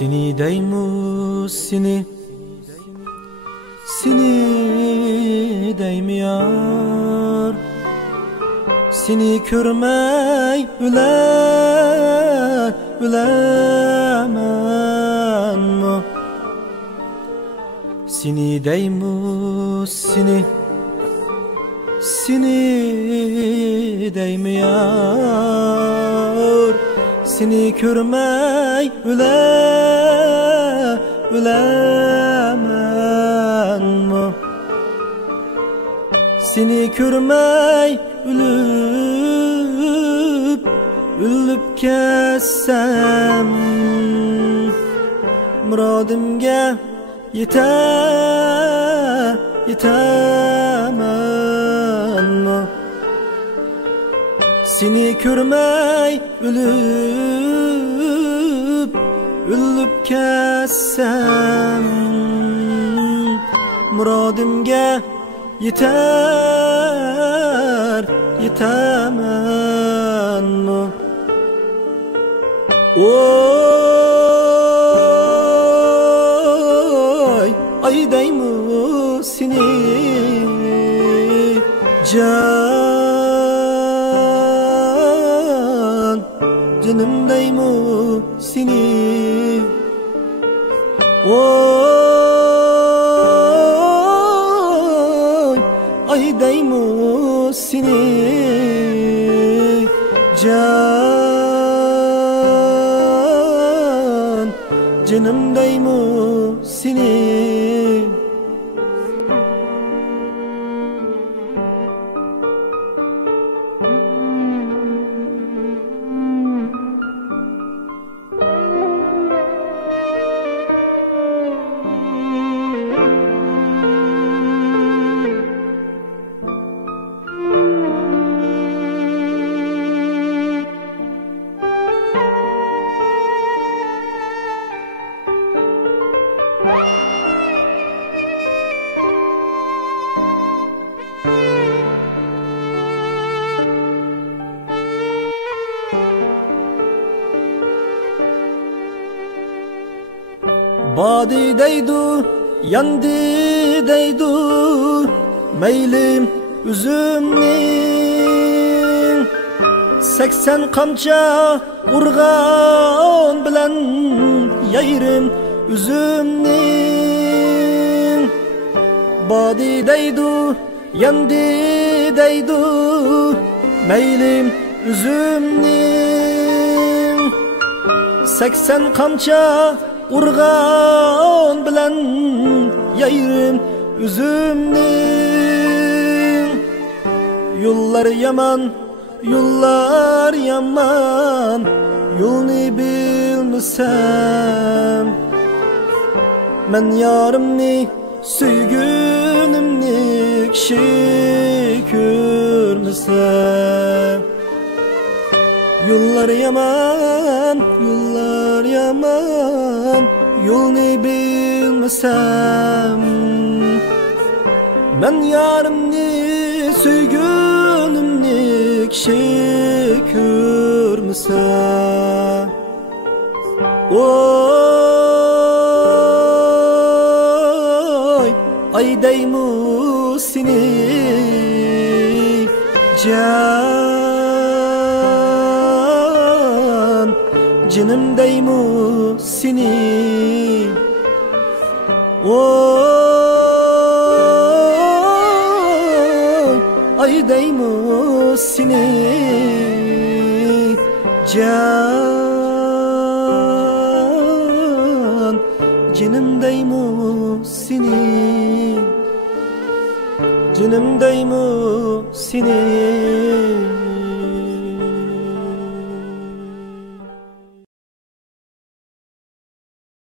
Seni deymu seni değmiyor. Seni görmey ülemem mi? Seni deymu seni değmiyor. Seni görmey ülemem mi? Seni görmey ölüp kessem muradımga yetemem mi? Seni görmey ölüp kessem muradımga yetemem mi? Oy ay deymu seni canım deymu seni. Oy ay deymu seni canım deymu seni. Badi deydu, yandı deydu meylim üzümning 80 qamcha urgan bilan yayrim üzümning. Badi deydu, yandı deydu meylim üzümning 80 qamcha urgan bilan yayrim üzümning. Yollar yaman, yolni bilmesem men yarımni süygünümni kişi görmesem. Yollar yaman, yolni bilmesem men yarımni süygünümni kişi görmesem. Oy ay deymu seni canım deymu seni. Oy ay deymu seni canım deymu seni, canım deymu seni.